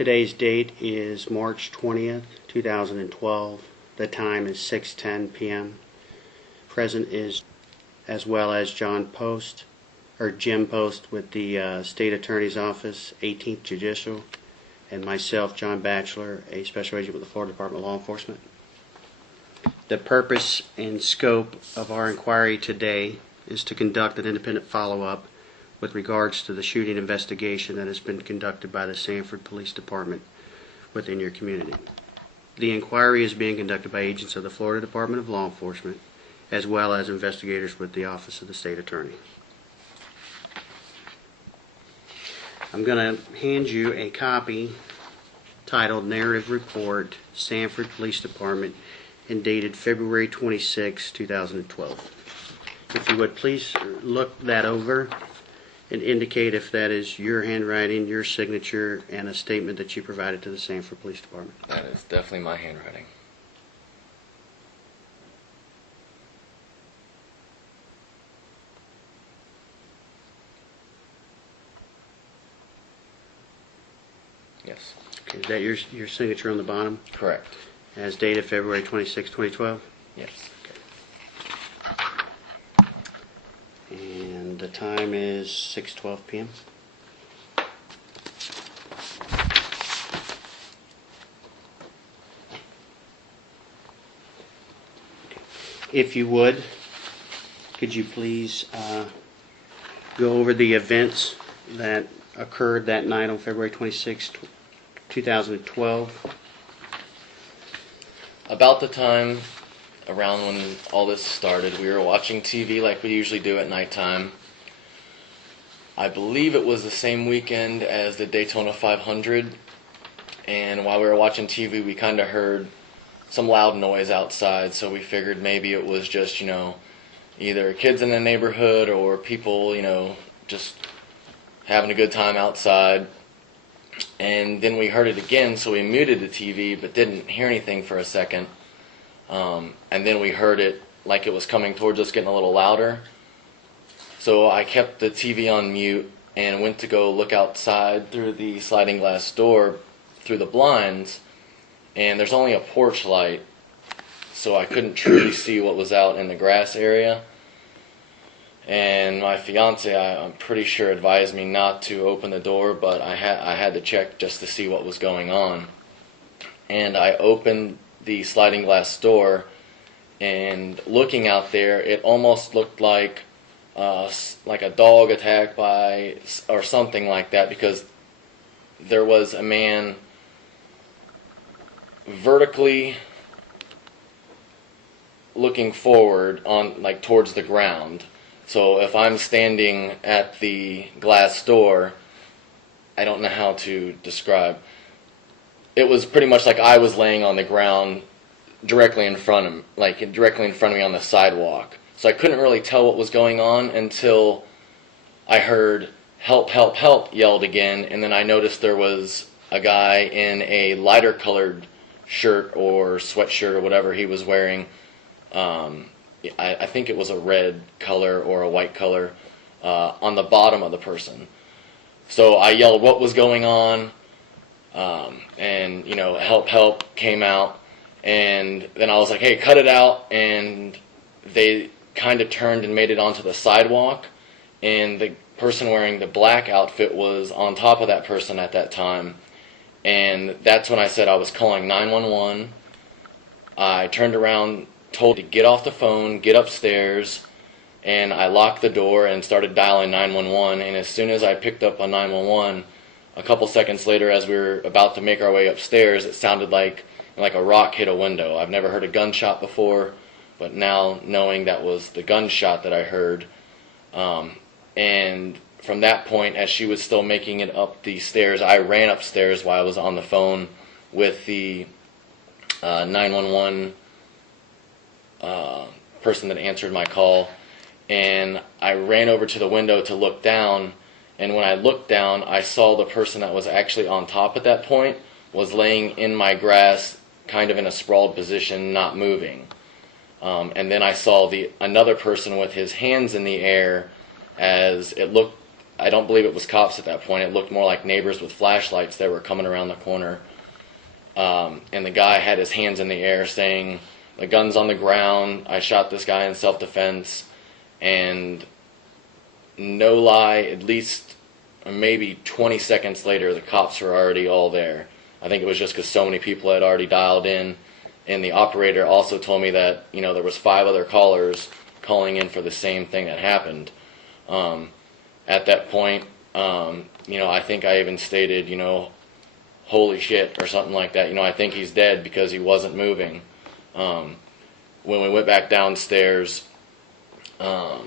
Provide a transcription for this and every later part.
Today's date is March 20th, 2012. The time is 6:10 p.m. Present is as well as Jim Post with the State Attorney's Office, 18th Judicial, and myself, John Batchelor, a Special Agent with the Florida Department of Law Enforcement. The purpose and scope of our inquiry today is to conduct an independent follow-up with regards to the shooting investigation that has been conducted by the Sanford Police Department within your community. The inquiry is being conducted by agents of the Florida Department of Law Enforcement as well as investigators with the Office of the State Attorney. I'm going to hand you a copy titled Narrative Report, Sanford Police Department, and dated February 26, 2012. If you would please look that over and indicate if that is your handwriting, your signature, and a statement that you provided to the Sanford Police Department. That is definitely my handwriting. Yes. Okay, is that your signature on the bottom? Correct. As dated February 26, 2012? Yes. And the time is 6:12 p.m. If you would, could you please go over the events that occurred that night on February 26, 2012? About the time around when all this started, we were watching TV like we usually do at nighttime. I believe it was the same weekend as the Daytona 500, and while we were watching TV, we kind of heard some loud noise outside, so we figured maybe it was just, either kids in the neighborhood or people, just having a good time outside. And then we heard it again, so we muted the TV but didn't hear anything for a second. And then we heard it like it was coming towards us, getting a little louder. So I kept the TV on mute and went to go look outside through the sliding glass door through the blinds, and there's only a porch light, so I couldn't truly see what was out in the grass area. And my fiance, I'm pretty sure, advised me not to open the door, but I had to check just to see what was going on. And I opened the sliding glass door, and looking out there, it almost looked like a dog attack or something like that, because there was a man vertically looking forward towards the ground. So if I'm standing at the glass door, I don't know how to describe. It was pretty much like I was laying on the ground directly in front of me on the sidewalk. So I couldn't really tell what was going on until I heard "help, help, help" yelled again, and then I noticed there was a guy in a lighter colored shirt or sweatshirt or whatever he was wearing. I think it was a red color or a white color on the bottom of the person. So I yelled what was going on, and "help, help" came out, and then I was like, "Hey, cut it out," and they kind of turned and made it onto the sidewalk, and the person wearing the black outfit was on top of that person at that time, and that's when I said I was calling 911. I turned around, told to get off the phone, get upstairs, and I locked the door and started dialing 911. And as soon as I picked up on 911, a couple seconds later, as we were about to make our way upstairs, it sounded like a rock hit a window. I've never heard a gunshot before, but now knowing that was the gunshot that I heard, and from that point, as she was still making it up the stairs, I ran upstairs while I was on the phone with the 911 person that answered my call, and I ran over to the window to look down, and when I looked down, I saw the person that was actually on top at that point was laying in my grass, kind of in a sprawled position, not moving. And then I saw another person with his hands in the air, as it looked I don't believe it was cops at that point. It looked more like neighbors with flashlights that were coming around the corner. And the guy had his hands in the air saying, "The gun's on the ground. I shot this guy in self-defense." And no lie, at least maybe 20 seconds later, the cops were already all there. I think it was just because so many people had already dialed in. And the operator also told me that, there was 5 other callers calling in for the same thing that happened. At that point, I think I even stated, "Holy shit," or something like that. I think he's dead because he wasn't moving. When we went back downstairs, I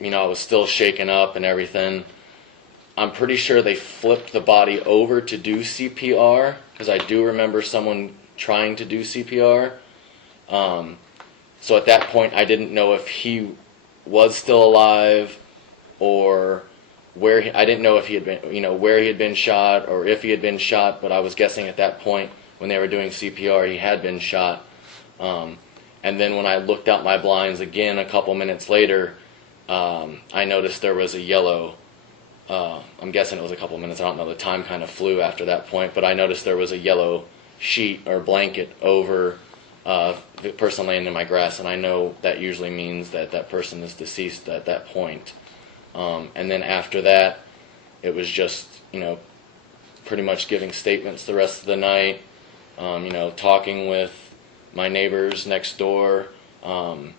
was still shaken up and everything. I'm pretty sure they flipped the body over to do CPR, because I do remember someone trying to do CPR. So at that point, I didn't know if he was still alive or I didn't know if he had been, where he had been shot or if he had been shot, but I was guessing at that point when they were doing CPR, he had been shot. And then when I looked out my blinds again a couple minutes later, I noticed there was a yellow, I'm guessing it was a couple minutes, I don't know, the time kind of flew after that point, but I noticed there was a yellow sheet or blanket over the person laying in my grass, and I know that usually means that that person is deceased at that point. And then after that, it was just, pretty much giving statements the rest of the night, talking with my neighbors next door. I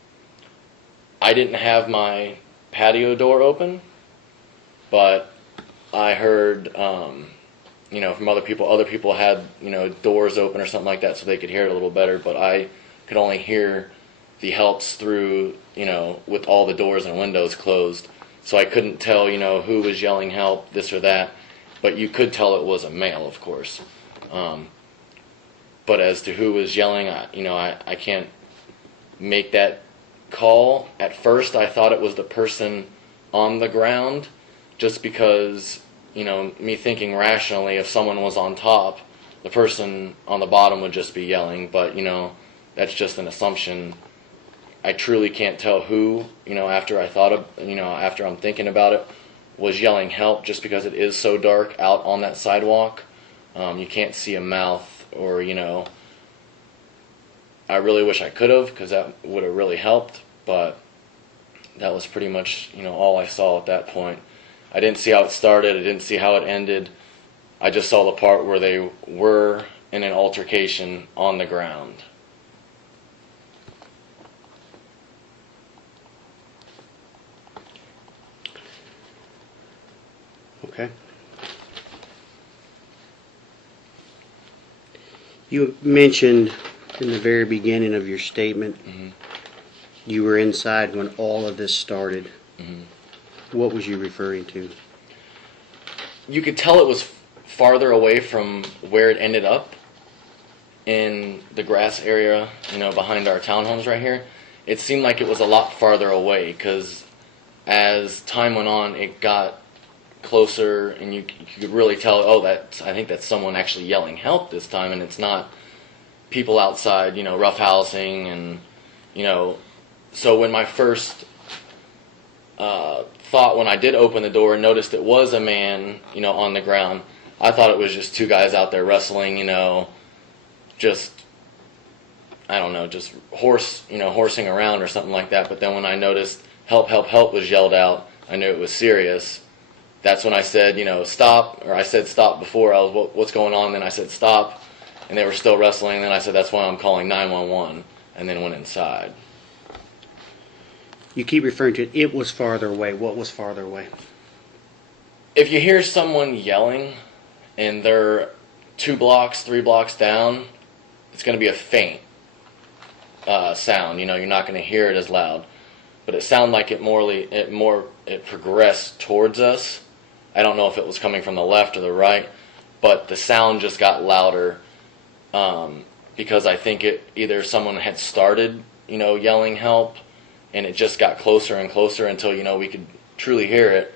didn't have my patio door open, but I heard, from other people had, doors open or something like that so they could hear it a little better, but I could only hear the helps through, with all the doors and windows closed. So I couldn't tell, who was yelling help, this or that, but you could tell it was a male, of course. But as to who was yelling, I can't make that call. At first, I thought it was the person on the ground, just because, me thinking rationally, if someone was on top, the person on the bottom would just be yelling. But, that's just an assumption. I truly can't tell who, after after I'm thinking about it, was yelling help, just because it is so dark out on that sidewalk. You can't see a mouth or, I really wish I could have, because that would have really helped, but that was pretty much, all I saw at that point. I didn't see how it started, I didn't see how it ended. I just saw the part where they were in an altercation on the ground. Okay. You mentioned in the very beginning of your statement, you were inside when all of this started. What was you referring to? You could tell it was farther away from where it ended up in the grass area, behind our townhomes right here. It seemed like it was a lot farther away, because as time went on, it got closer, and you could really tell, I think that's someone actually yelling help this time, and it's not people outside, roughhousing, and, so when my first thought, when I did open the door and noticed it was a man, on the ground, I thought it was just 2 guys out there wrestling, just, I don't know, just horsing around or something like that. But then when I noticed help, help, help was yelled out, I knew it was serious. That's when I said, stop, or I said stop before. I was, what's going on? Then I said stop, and they were still wrestling. And then I said, that's why I'm calling 911, and then went inside. You keep referring to it was farther away. What was farther away? If you hear someone yelling and they're 2 blocks, 3 blocks down, it's going to be a faint sound. You're not going to hear it as loud. But it sounded like it progressed towards us. I don't know if it was coming from the left or the right, but the sound just got louder, because I think either someone had started, yelling help, and it just got closer and closer until, we could truly hear it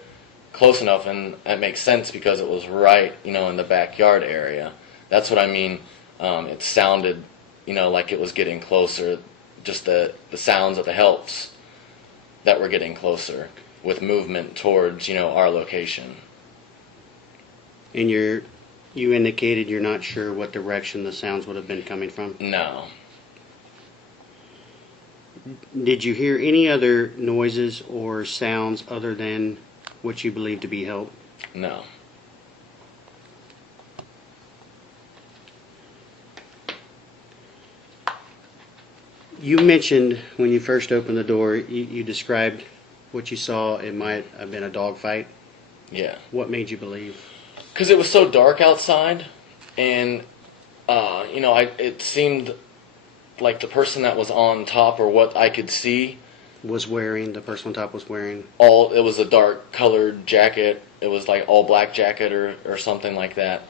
close enough, and that makes sense because it was right, in the backyard area. That's what I mean. It sounded, like it was getting closer, just the sounds of the helps that were getting closer. with movement towards, our location. And you indicated you're not sure what direction the sounds would have been coming from? No. Did you hear any other noises or sounds other than what you believe to be help? No. You mentioned when you first opened the door, you described what you saw. It might have been a dog fight. Yeah. What made you believe? Because it was so dark outside, and it seemed like the person that was on top, or what I could see, The person on top was wearing? it was a dark colored jacket. It was like all black jacket or something like that.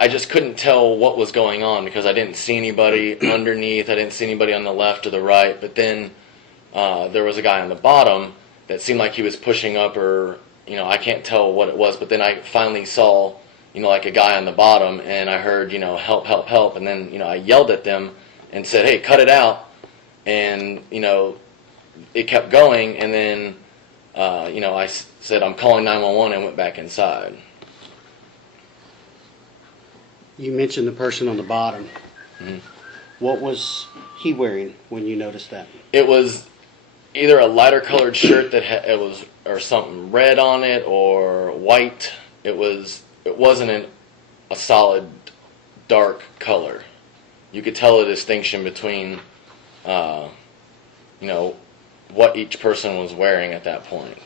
I just couldn't tell what was going on because I didn't see anybody underneath. I didn't see anybody on the left or the right. But then there was a guy on the bottom that seemed like he was pushing up, or I can't tell what it was. But then I finally saw like a guy on the bottom, and I heard help, help, help. And then I yelled at them and said, hey, cut it out. And it kept going. And then I said, I'm calling 911, and went back inside. You mentioned the person on the bottom. Mm-hmm. What was he wearing when you noticed that? It was either a lighter colored shirt that or something red on it, or white. It wasn't a solid dark color. You could tell a distinction between what each person was wearing at that point.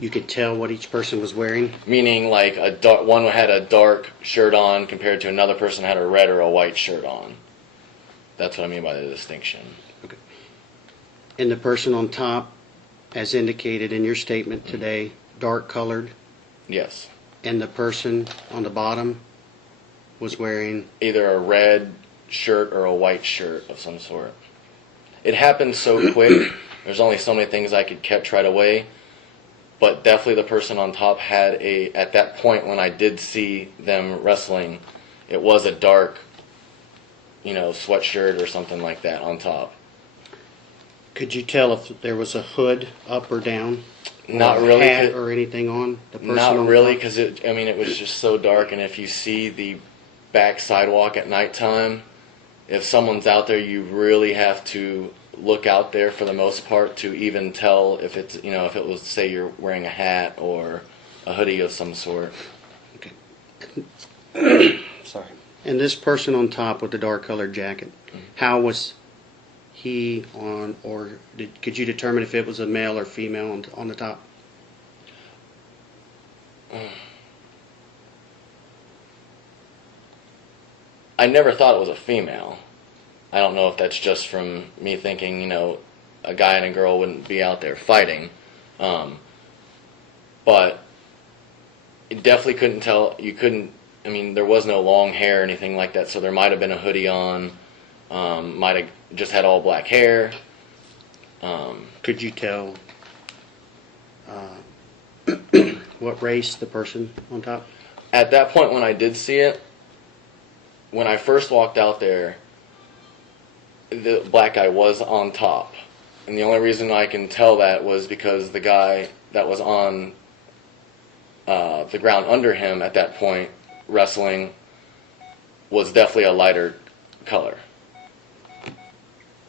You could tell what each person was wearing? Meaning, like one had a dark shirt on compared to another person had a red or a white shirt on. That's what I mean by the distinction. Okay. And the person on top, as indicated in your statement today, dark colored? Yes. And the person on the bottom was wearing? Either a red shirt or a white shirt of some sort. It happened so quick. There's only so many things I could catch right away. But definitely the person on top had at that point when I did see them wrestling, it was a dark, sweatshirt or something like that on top. Could you tell if there was a hood up or down? Not or really. A hat or anything on the person? Not on really, top? because it was just so dark, and if you see the back sidewalk at nighttime, if someone's out there, you really have to look out there for the most part to even tell if it's if it was, say, you're wearing a hat or a hoodie of some sort. Okay. Sorry. And this person on top with the dark colored jacket, how was he on, or could you determine if it was a male or female on the top? I never thought it was a female. I don't know if that's just from me thinking, a guy and a girl wouldn't be out there fighting. But it definitely couldn't tell. There was no long hair or anything like that, so there might have been a hoodie on. Might have just had all black hair. Could you tell what race the person on top? At that point when I did see it, when I first walked out there, the black guy was on top. And the only reason I can tell that was because the guy that was on the ground under him at that point, wrestling, was definitely a lighter color.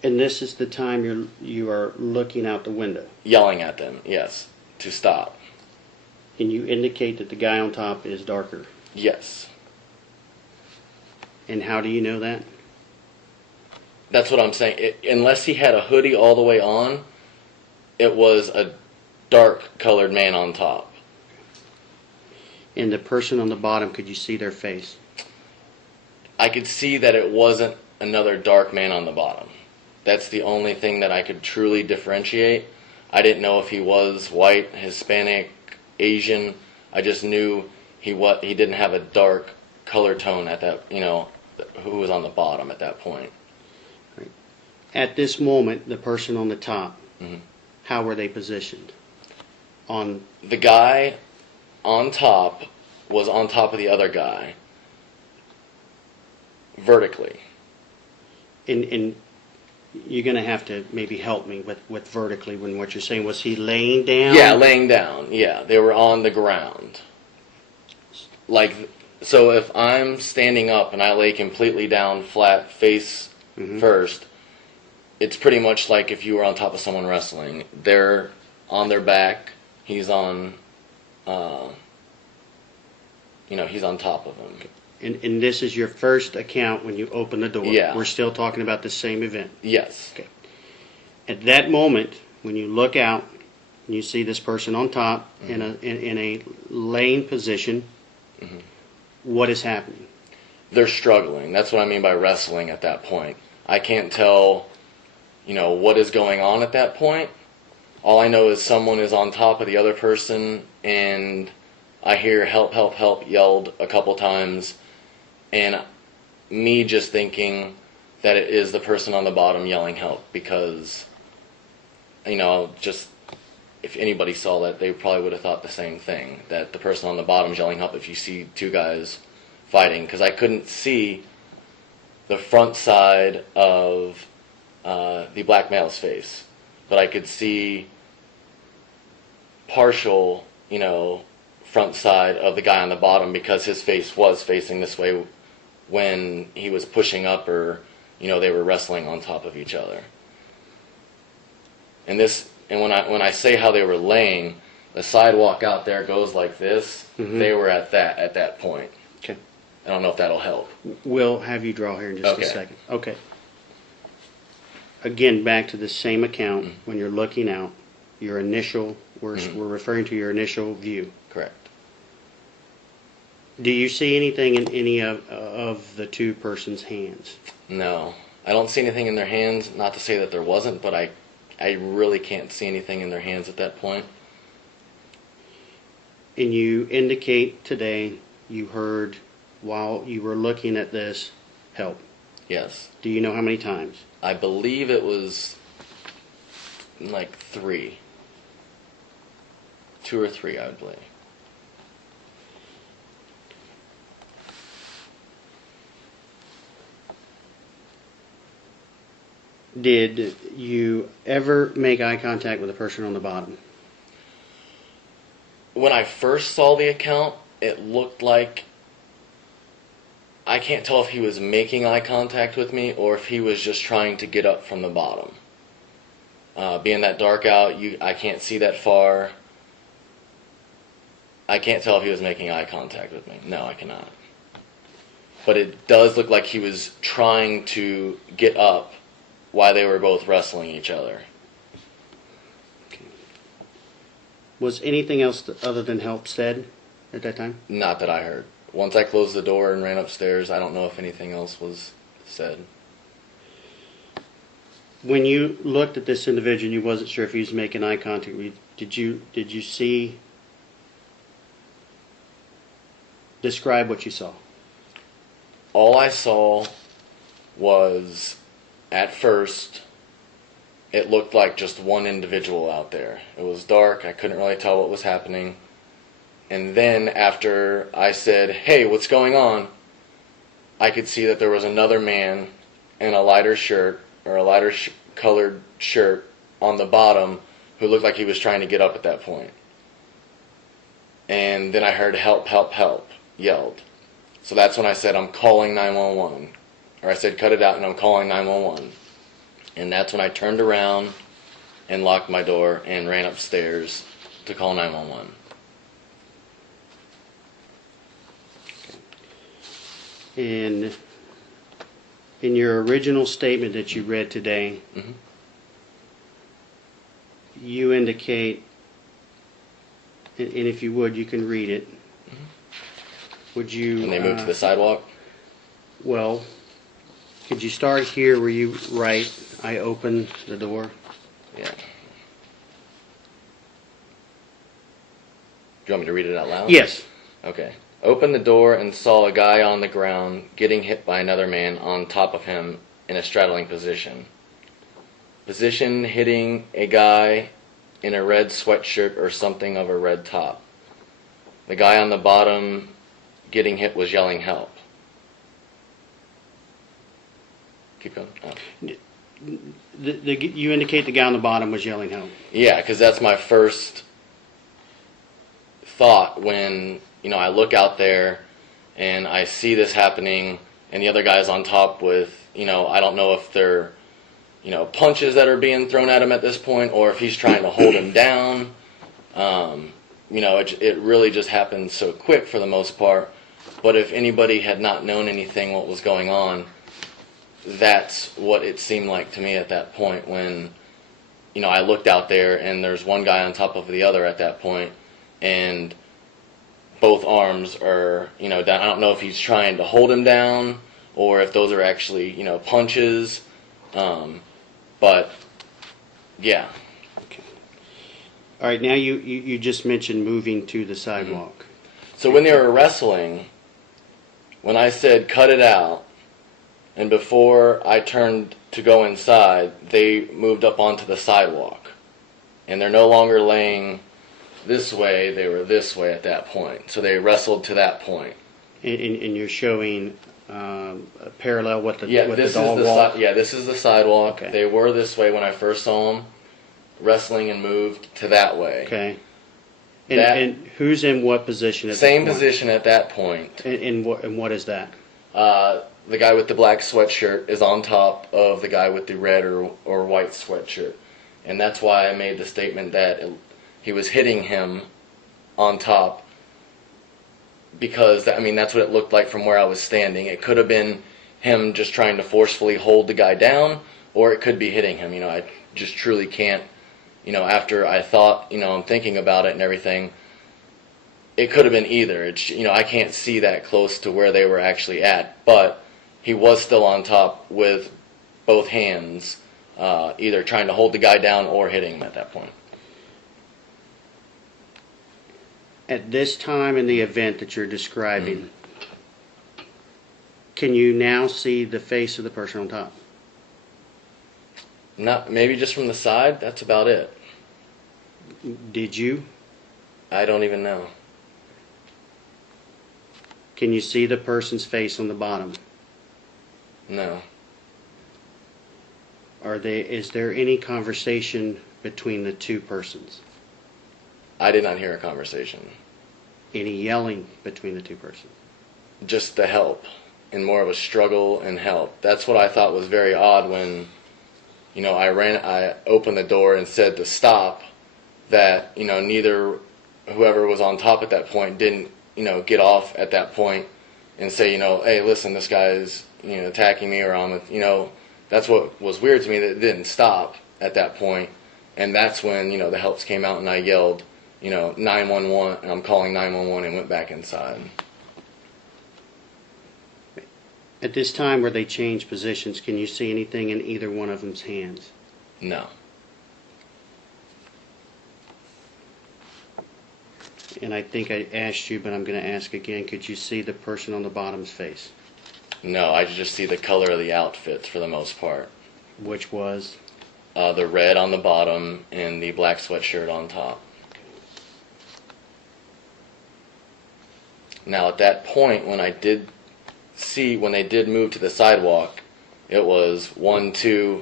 And this is the time you are looking out the window? Yelling at them, yes, to stop. And you indicate that the guy on top is darker? Yes. And how do you know that? That's what I'm saying. Unless he had a hoodie all the way on, it was a dark-colored man on top. And the person on the bottom, could you see their face? I could see that it wasn't another dark man on the bottom. That's the only thing that I could truly differentiate. I didn't know if he was white, Hispanic, Asian. I just knew he didn't have a dark color tone at that, who was on the bottom at that point. Right. At this moment, the person on the top, Mm-hmm. how were they positioned? The guy on top was on top of the other guy, vertically. And You're going to have to maybe help me with vertically when what you're saying. Was he laying down? Yeah, laying down. Yeah, they were on the ground. Like, so if I'm standing up and I lay completely down, flat, face first, it's pretty much like if you were on top of someone wrestling. They're on their back. He's on, he's on top of him. And this is your first account when you open the door. Yeah. We're still talking about the same event. Yes. Okay. At that moment, when you look out and you see this person on top in a laying position, what is happening? They're struggling. That's what I mean by wrestling at that point. I can't tell, what is going on at that point. All I know is someone is on top of the other person, and I hear help, help, help yelled a couple times, and me just thinking that it is the person on the bottom yelling help, because, just if anybody saw that, they probably would have thought the same thing, that the person on the bottom is yelling help if you see two guys fighting, because I couldn't see the front side of the black male's face, but I could see partial, front side of the guy on the bottom, because his face was facing this way when he was pushing up, or they were wrestling on top of each other. And when I say how they were laying, the sidewalk out there goes like this. They were at that point. Okay. I don't know if that'll help. We'll have you draw here in just Okay. a second. Okay. Again, back to the same account. When you're looking out, your initial, we're referring to your initial view. Correct. Do you see anything in any of the two persons' hands? No, I don't see anything in their hands. Not to say that there wasn't, but I really can't see anything in their hands at that point. And you indicate today you heard, while you were looking at this, help. Yes. Do you know how many times? I believe it was like 3. 2 or 3, I would believe. Did you ever make eye contact with the person on the bottom? When I first saw the account, it looked like, I can't tell if he was making eye contact with me or if he was just trying to get up from the bottom. Being that dark out, I can't see that far. I can't tell if he was making eye contact with me. No, I cannot. But it does look like he was trying to get up while they were both wrestling each other. Okay. Was anything else other than help said at that time? Not that I heard. Once I closed the door and ran upstairs, I don't know if anything else was said. When you looked at this individual, you wasn't sure if he was making eye contact with you. Did you see? Describe what you saw. All I saw was, at first, it looked like just one individual out there. It was dark. I couldn't really tell what was happening. And then after I said, "Hey, what's going on?" I could see that there was another man in a lighter shirt, or a lighter colored shirt on the bottom, who looked like he was trying to get up at that point. And then I heard help, help, help yelled. So that's when I said, "I'm calling 911." Or I said, "Cut it out," and I'm calling 911. And that's when I turned around and locked my door and ran upstairs to call 911. And in your original statement that you read today, you indicate, and if you would, you can read it. Would you? And they moved to the sidewalk? Well, could you start here where you write, "I open the door"? Yeah. Do you want me to read it out loud? Yes. Okay. Opened the door and saw a guy on the ground getting hit by another man on top of him in a straddling position. Position hitting a guy in a red sweatshirt or something of a red top. The guy on the bottom getting hit was yelling help. Keep going. Oh. You indicate the guy on the bottom was yelling help. Yeah, because that's my first thought when, I look out there and I see this happening and the other guy's on top with, I don't know if they're, punches that are being thrown at him at this point or if he's trying to hold him down. It really just happened so quick for the most part. But if anybody had not known anything what was going on, that's what it seemed like to me at that point when, I looked out there and there's one guy on top of the other at that point, and both arms are, down. I don't know if he's trying to hold him down or if those are actually, punches. But, yeah. Okay. All right, now you just mentioned moving to the sidewalk. So when they were wrestling, when I said cut it out, and before I turned to go inside, they moved up onto the sidewalk. And they're no longer laying this way, they were this way at that point. So they wrestled to that point. And you're showing a parallel with the this dog is the walk? this is the sidewalk. Okay. They were this way when I first saw them, wrestling and moved to that way. Okay. And who's in what position at Same that point? position at that point. And what is that? The guy with the black sweatshirt is on top of the guy with the red or white sweatshirt. And that's why I made the statement that he was hitting him on top, because, that's what it looked like from where I was standing. It could have been him just trying to forcefully hold the guy down, or it could be hitting him. I just truly can't, after I thought, I'm thinking about it and everything, it could have been either. It's, I can't see that close to where they were actually at, but he was still on top with both hands, either trying to hold the guy down or hitting him at that point. At this time in the event that you're describing, can you now see the face of the person on top? Not maybe just from the side. That's about it. Did you? I don't even know. Can you see the person's face on the bottom? No. Is there any conversation between the two persons? I did not hear a conversation. Any yelling between the two persons? Just the help, and more of a struggle and help. That's what I thought was very odd when, I opened the door and said to stop, that, neither whoever was on top at that point didn't, get off at that point and say, hey, listen, this guy is, attacking me, or that's what was weird to me, that it didn't stop at that point. And that's when, the helps came out and I yelled, 911, and I'm calling 911 and went back inside. At this time where they changed positions, can you see anything in either one of them's hands? No. And I think I asked you, but I'm going to ask again, could you see the person on the bottom's face? No, I just see the color of the outfits for the most part. Which was? The red on the bottom and the black sweatshirt on top. Now at that point, when they did move to the sidewalk, it was 1, 2,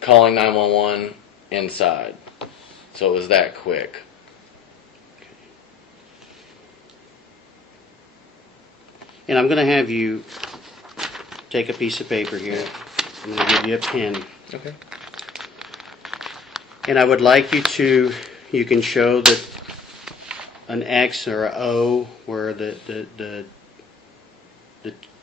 calling 911 inside. So it was that quick. And I'm going to have you take a piece of paper here. I'm going to give you a pen. Okay. And I would like you can show that an X or an O where the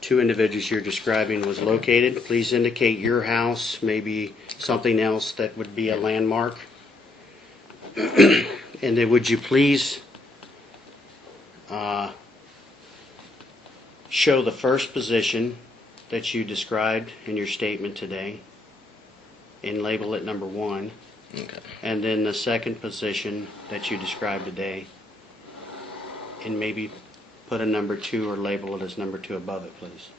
two individuals you're describing was located. Please indicate your house, maybe something else that would be a landmark. And then would you please show the first position that you described in your statement today and label it number 1. Okay. And then the second position that you described today and maybe put a number 2 or label it as number 2 above it, please.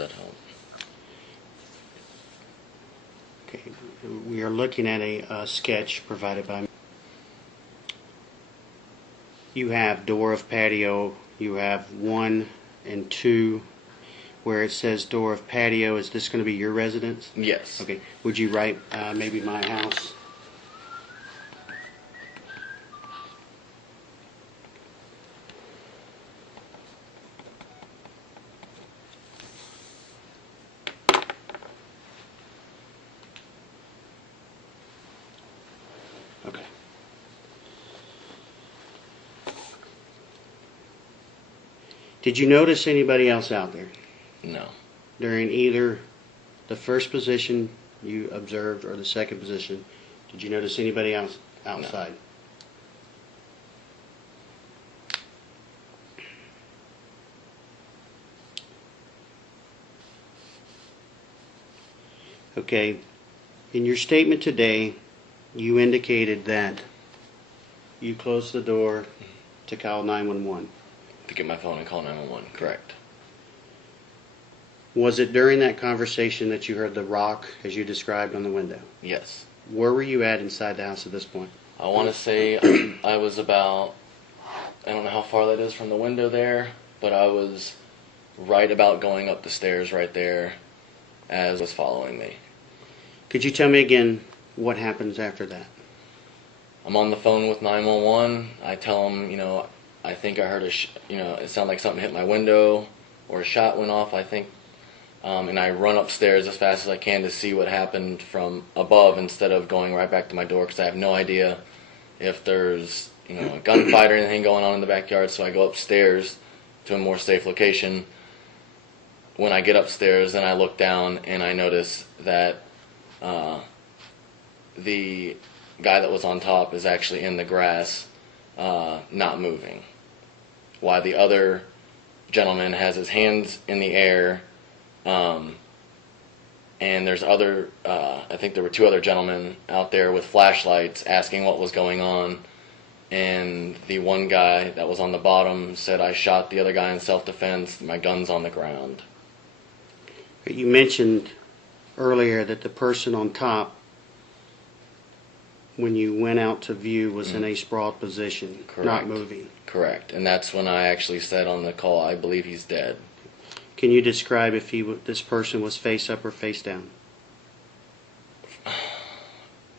that help? Okay. We are looking at a sketch provided by. You have door of patio. You have 1 and 2. Where it says door of patio, is this going to be your residence? Yes. Okay. Would you write maybe my house? Okay. Did you notice anybody else out there No. during either the first position you observed or the second position? Did you notice anybody else outside? Okay. In your statement today, you indicated that you closed the door to call 911. To get my phone and call 911. Correct. Was it during that conversation that you heard the rock, as you described, on the window? Yes. Where were you at inside the house at this point? I want to say I was about, I don't know how far that is from the window there, but I was right about going up the stairs right there as was following me. Could you tell me again what happens after that? I'm on the phone with 911. I tell them, I think I heard it sounded like something hit my window or a shot went off, I think. And I run upstairs as fast as I can to see what happened from above instead of going right back to my door because I have no idea if there's, a gunfight or anything going on in the backyard. So I go upstairs to a more safe location. When I get upstairs, then I look down and I notice that the guy that was on top is actually in the grass, not moving. While the other gentleman has his hands in the air, and there's I think there were 2 other gentlemen out there with flashlights asking what was going on, and the one guy that was on the bottom said, "I shot the other guy in self-defense, my gun's on the ground." You mentioned earlier that the person on top, when you went out to view, was in a sprawled position, Correct. not moving. Correct. And that's when I actually said on the call, I believe he's dead. Can you describe if this person was face up or face down?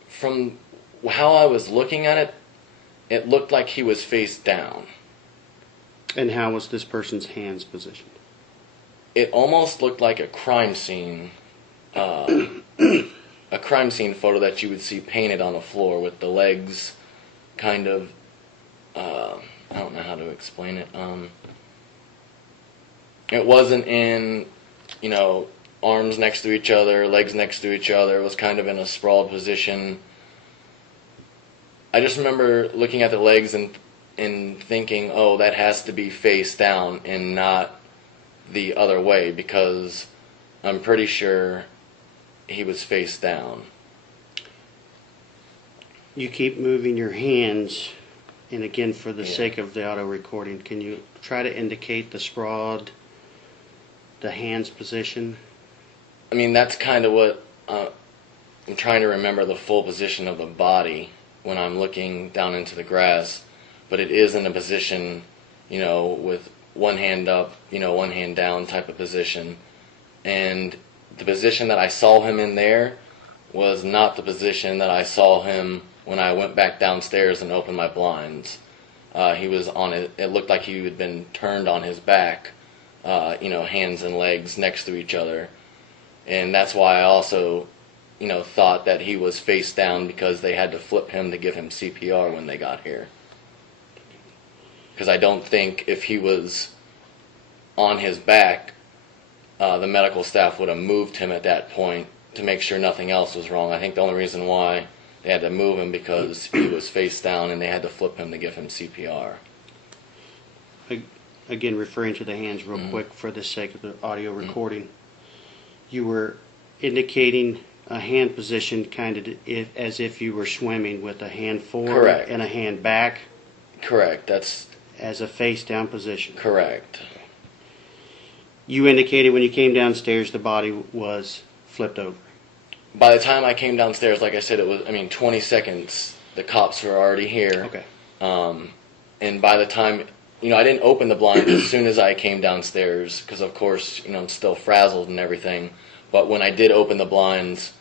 From how I was looking at it, it looked like he was face down. And how was this person's hands positioned? It almost looked like a crime scene, a crime scene photo that you would see painted on a floor with the legs kind of, I don't know how to explain it. It wasn't in, arms next to each other, legs next to each other. It was kind of in a sprawled position. I just remember looking at the legs and thinking, oh, that has to be face down and not the other way, because I'm pretty sure he was face down. You keep moving your hands, and again, for the sake of the auto recording, can you try to indicate the sprawled, the hands position? I mean, that's kind of what I'm trying to remember, the full position of the body when I'm looking down into the grass, but it is in a position, with one hand up, one hand down type of position. And the position that I saw him in there was not the position that I saw him when I went back downstairs and opened my blinds. He was on it. It looked like he had been turned on his back, hands and legs next to each other. And that's why I also, thought that he was face down, because they had to flip him to give him CPR when they got here. Because I don't think if he was on his back, the medical staff would have moved him at that point to make sure nothing else was wrong. I think the only reason why they had to move him because he was face down and they had to flip him to give him CPR. Again, referring to the hands real quick for the sake of the audio recording. You were indicating a hand position kind of as if you were swimming, with a hand forward Correct. And a hand back. Correct. That's as a face down position. correct. You indicated when you came downstairs the body was flipped over. By the time I came downstairs, like I said, it was, 20 seconds, the cops were already here. Okay. And by the time, I didn't open the blinds as soon as I came downstairs, because of course, I'm still frazzled and everything. But when I did open the blinds,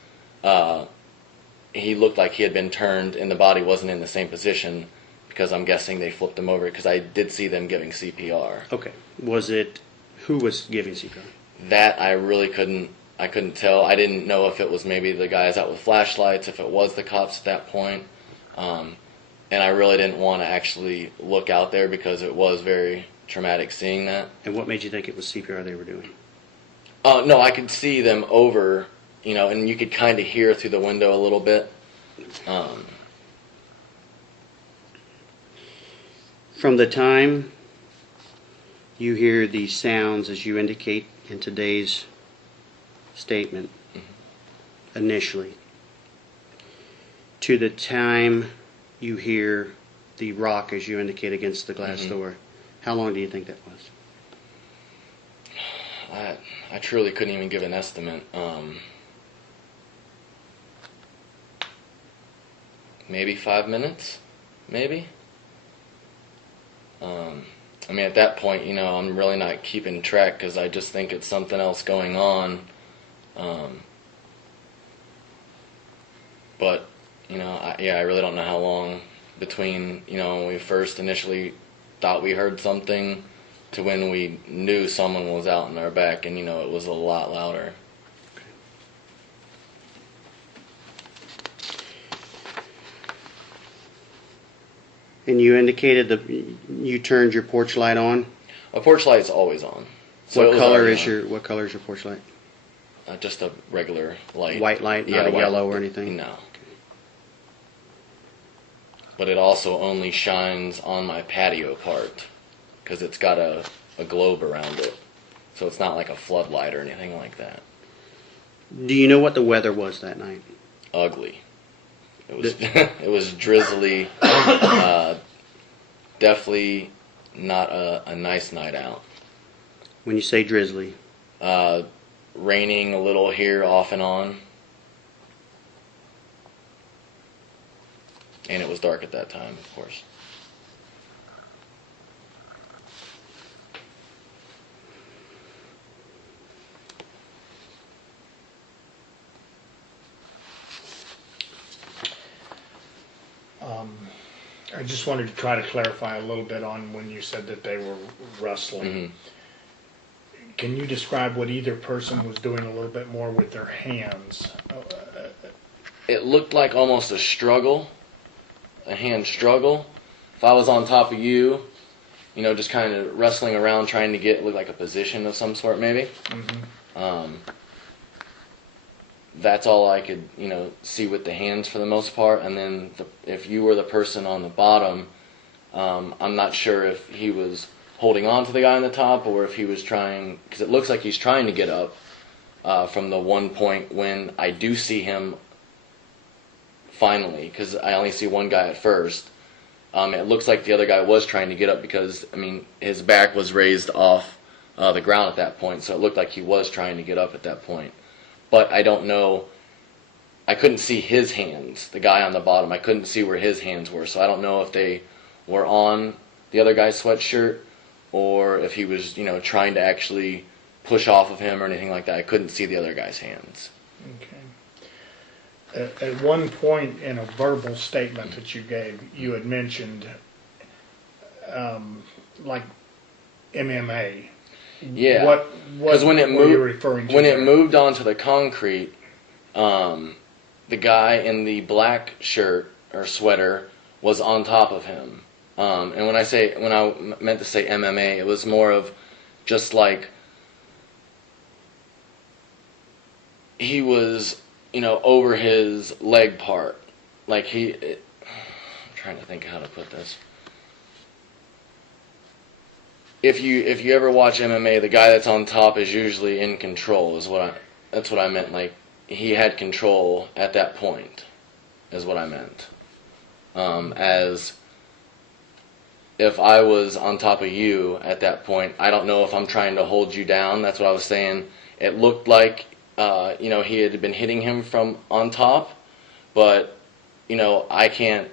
he looked like he had been turned and the body wasn't in the same position, because I'm guessing they flipped him over, because I did see them giving CPR. Okay. Who was giving CPR? That I really couldn't tell. I didn't know if it was maybe the guys out with flashlights, if it was the cops at that point. And I really didn't want to actually look out there because it was very traumatic seeing that. And what made you think it was CPR they were doing? No, I could see them over, and you could kind of hear through the window a little bit. From the time you hear these sounds, as you indicate in today's statement, initially, to the time you hear the rock, as you indicate, against the glass door, how long do you think that was? I truly couldn't even give an estimate. Maybe 5 minutes, maybe. At that point, I'm really not keeping track because I just think it's something else going on. But, I really don't know how long between, when we first initially thought we heard something to when we knew someone was out in our back, and, it was a lot louder. And you indicated that you turned your porch light on. A porch light's always on. So What color is your porch light? Just a regular light. White light, not a yellow or anything? No. But it also only shines on my patio part because it's got a globe around it. So it's not like a floodlight or anything like that. Do you know what the weather was that night? Ugly. It was it was drizzly. Definitely not a nice night out. When you say drizzly? Raining a little here off and on. And it was dark at that time, of course. I just wanted to try to clarify a little bit on when you said that they were wrestling. Can you describe what either person was doing a little bit more with their hands? It looked like almost a struggle, a hand struggle. If I was on top of you, just kind of wrestling around trying to look like a position of some sort maybe. That's all I could, see with the hands for the most part. And then if you were the person on the bottom, I'm not sure if he was holding on to the guy on the top or if he was trying, because it looks like he's trying to get up from the one point when I do see him finally, because I only see one guy at first. It looks like the other guy was trying to get up because, his back was raised off the ground at that point, so it looked like he was trying to get up at that point. But I don't know, I couldn't see his hands, the guy on the bottom, I couldn't see where his hands were, so I don't know if they were on the other guy's sweatshirt or if he was, trying to actually push off of him or anything like that. I couldn't see the other guy's hands. Okay. At one point in a verbal statement that you gave, you had mentioned like MMA. Yeah. What when it were you referring to? When it moved onto the concrete, the guy in the black shirt or sweater was on top of him. And when I meant to say MMA, it was more of just like he was, over his leg part. Like I'm trying to think how to put this. If you ever watch MMA, the guy that's on top is usually in control. That's what I meant. Like he had control at that point, is what I meant. As if I was on top of you at that point, I don't know if I'm trying to hold you down. That's what I was saying. It looked like, he had been hitting him from on top, but, I can't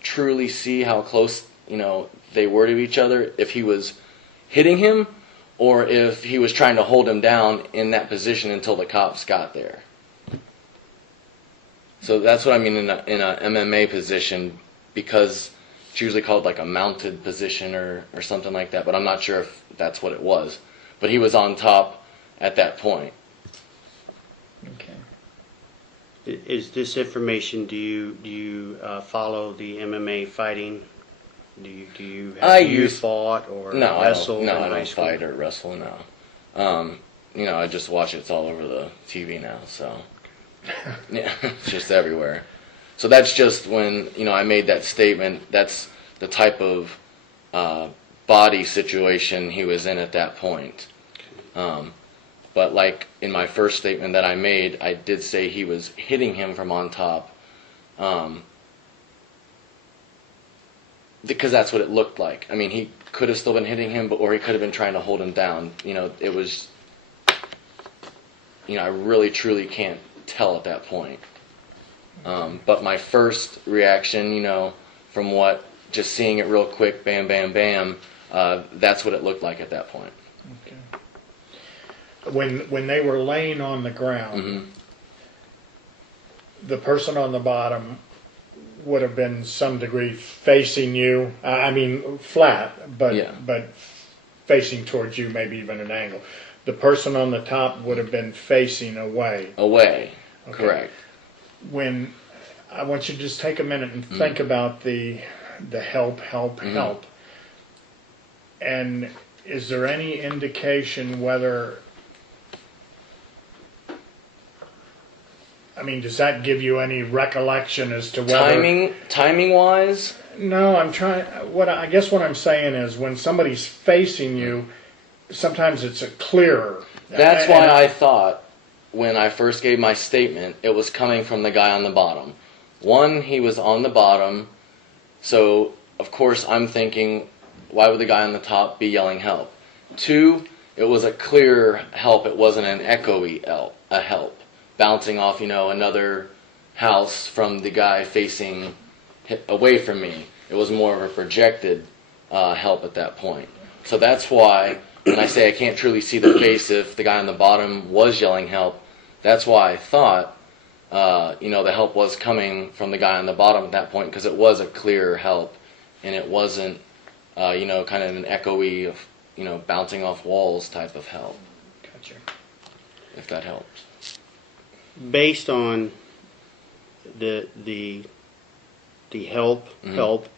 truly see how close, they were to each other, if he was hitting him or if he was trying to hold him down in that position until the cops got there. So that's what I mean in a MMA position, because it's usually called like a mounted position or something like that, but I'm not sure if that's what it was. But he was on top at that point. Okay. Is this information? Do you follow the MMA fighting? Do you have you fought or wrestled? No, I don't fight or wrestle. No. I just watch it. It's all over the TV now. So yeah, it's just everywhere. So that's just when I made that statement. That's the type of body situation he was in at that point. But like in my first statement that I made, I did say he was hitting him from on top, because that's what it looked like. I mean, he could have still been hitting him, or he could have been trying to hold him down. It was, I really truly can't tell at that point. But my first reaction, from just seeing it real quick, bam, bam, bam, that's what it looked like at that point. Okay. When they were laying on the ground, Mm-hmm. the person on the bottom would have been some degree facing you. I mean, flat, but facing towards you, maybe even an angle. The person on the top would have been facing away. Away, Okay. correct. When I want you to just take a minute and think about the help, and is there any indication whether? I mean, does that give you any recollection as to whether timing wise? No, I'm trying. I guess what I'm saying is when somebody's facing you, sometimes it's a clearer. That's why I thought when I first gave my statement, it was coming from the guy on the bottom. One, he was on the bottom, so of course I'm thinking, why would the guy on the top be yelling help? Two, it was a clear help. It wasn't an echoey help. Bouncing off, another house from the guy facing away from me. It was more of a projected help at that point. So that's why when I say I can't truly see the face if the guy on the bottom was yelling help, that's why I thought, the help was coming from the guy on the bottom at that point, because it was a clear help and it wasn't, kind of an echoey of, bouncing off walls type of help. Gotcha. If that helps. Based on the help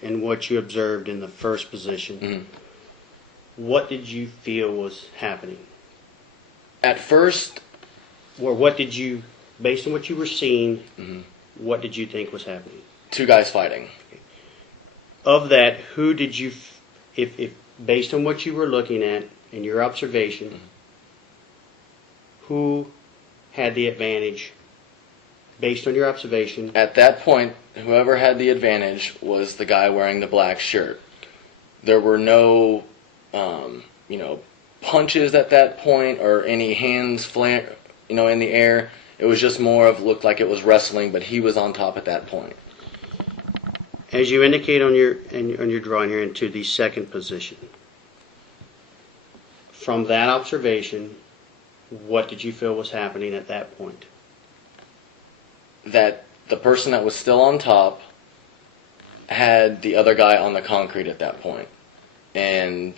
and what you observed in the first position, what did you feel was happening? At first, or what did you, based on what you were seeing, what did you think was happening? two guys fighting. Of that, who did you, if based on what you were looking at and your observation, who had the advantage based on your observation? At that point, whoever had the advantage was the guy wearing the black shirt. There were no, punches at that point or any hands in the air. It was just more of looked like it was wrestling, but he was on top at that point. As you indicate on your drawing here into the second position, from that observation, what did you feel was happening at that point? That the person that was still on top had the other guy on the concrete at that point. And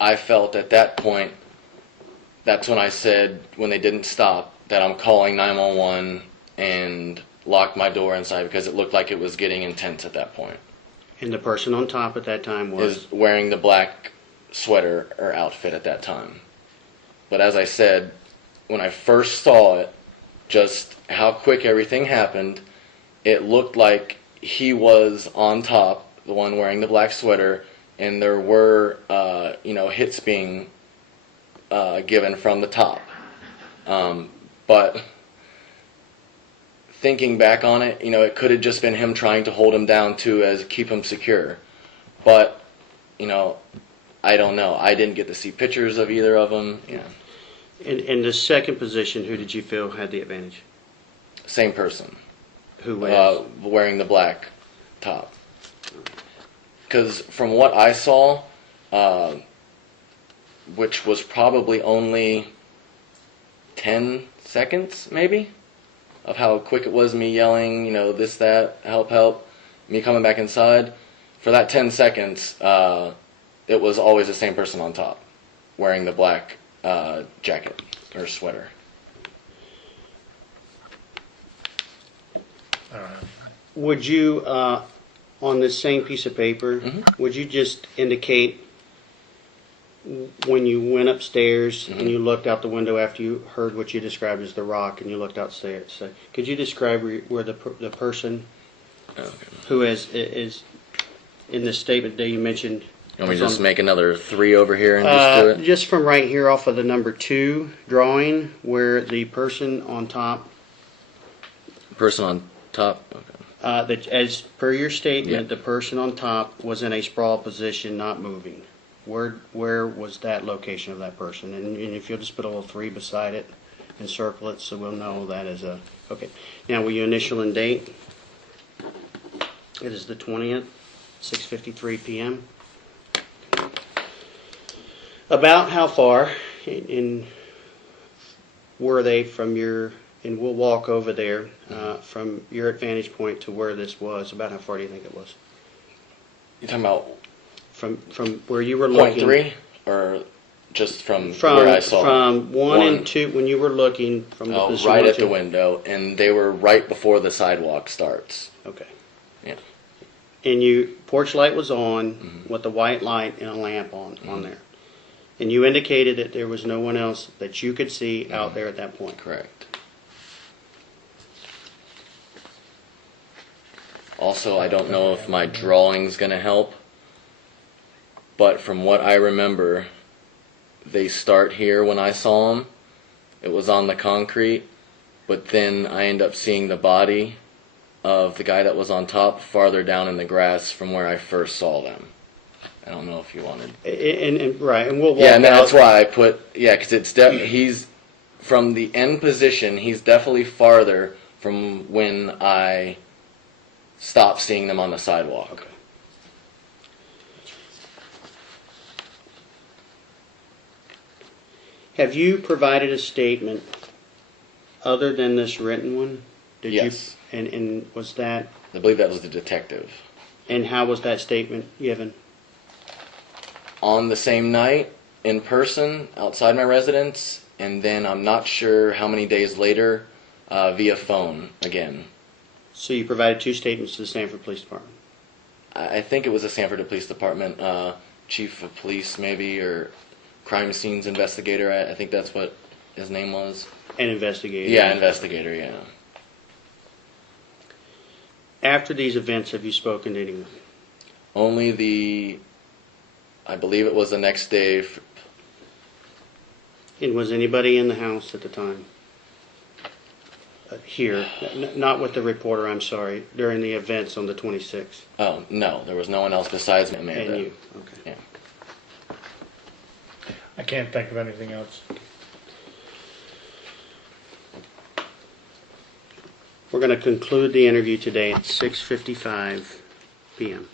I felt at that point, that's when I said, when they didn't stop, that I'm calling 911 and locked my door inside because it looked like it was getting intense at that point. And the person on top at that time was? Is wearing the black sweater or outfit at that time. But as I said, when I first saw it, just how quick everything happened, it looked like he was on top, the one wearing the black sweater, and there were, hits being given from the top. But thinking back on it, it could have just been him trying to hold him down too, as keep him secure. But, I don't know. I didn't get to see pictures of either of them. In the second position, who did you feel had the advantage? Same person. Who was? Wearing the black top. Because from what I saw, which was probably only 10 seconds, maybe, of how quick it was, me yelling, this, that, help, help, me coming back inside. For that 10 seconds, it was always the same person on top, wearing the black jacket or sweater. Would you, on this same piece of paper, would you just indicate when you went upstairs and you looked out the window after you heard what you described as the rock and you looked outstairs? So could you describe where the person who is in the statement that you mentioned? You want me to just make another 3 over here and just do it? Just from right here off of the number 2 drawing, where the person on top. Person on top? Okay. That, as per your statement, the person on top was in a sprawl position, not moving. Where was that location of that person? And if you'll just put a little 3 beside it and circle it, so we'll know that is a. Okay. Now, will you initial and date? It is the 20th, 6:53 p.m. About how far were they from your? And we'll walk over there from your vantage point to where this was. About how far do you think it was? You're talking about from where you were looking? 0.3, or just from where I saw? From 1 and 2, when you were looking from the position right at the window, and they were right before the sidewalk starts. Okay. Yeah. And porch light was on with a white light and a lamp on there. And you indicated that there was no one else that you could see out there at that point. Correct. Also, I don't know if my drawing's going to help, but from what I remember, they start here when I saw them. It was on the concrete, but then I end up seeing the body of the guy that was on top farther down in the grass from where I first saw them. I don't know if you wanted. Right, and we'll walk and that's out. why I put, because it's he's from the end position. He's definitely farther from when I stopped seeing them on the sidewalk. Okay. Have you provided a statement other than this written one? Yes. And was that? I believe that was the detective. And how was that statement given? On the same night, in person, outside my residence, and then I'm not sure how many days later, via phone again. So you provided 2 statements to the Sanford Police Department? I think it was the Sanford Police Department, chief of police maybe, or crime scenes investigator. I think that's what his name was. An investigator? Yeah, investigator, yeah. After these events, have you spoken to anyone? Only I believe it was the next day. And was anybody in the house at the time? Here, not with the reporter, I'm sorry, during the events on the 26th? Oh, no, there was no one else besides Amanda. And you, okay. Yeah. I can't think of anything else. We're going to conclude the interview today at 6:55 p.m.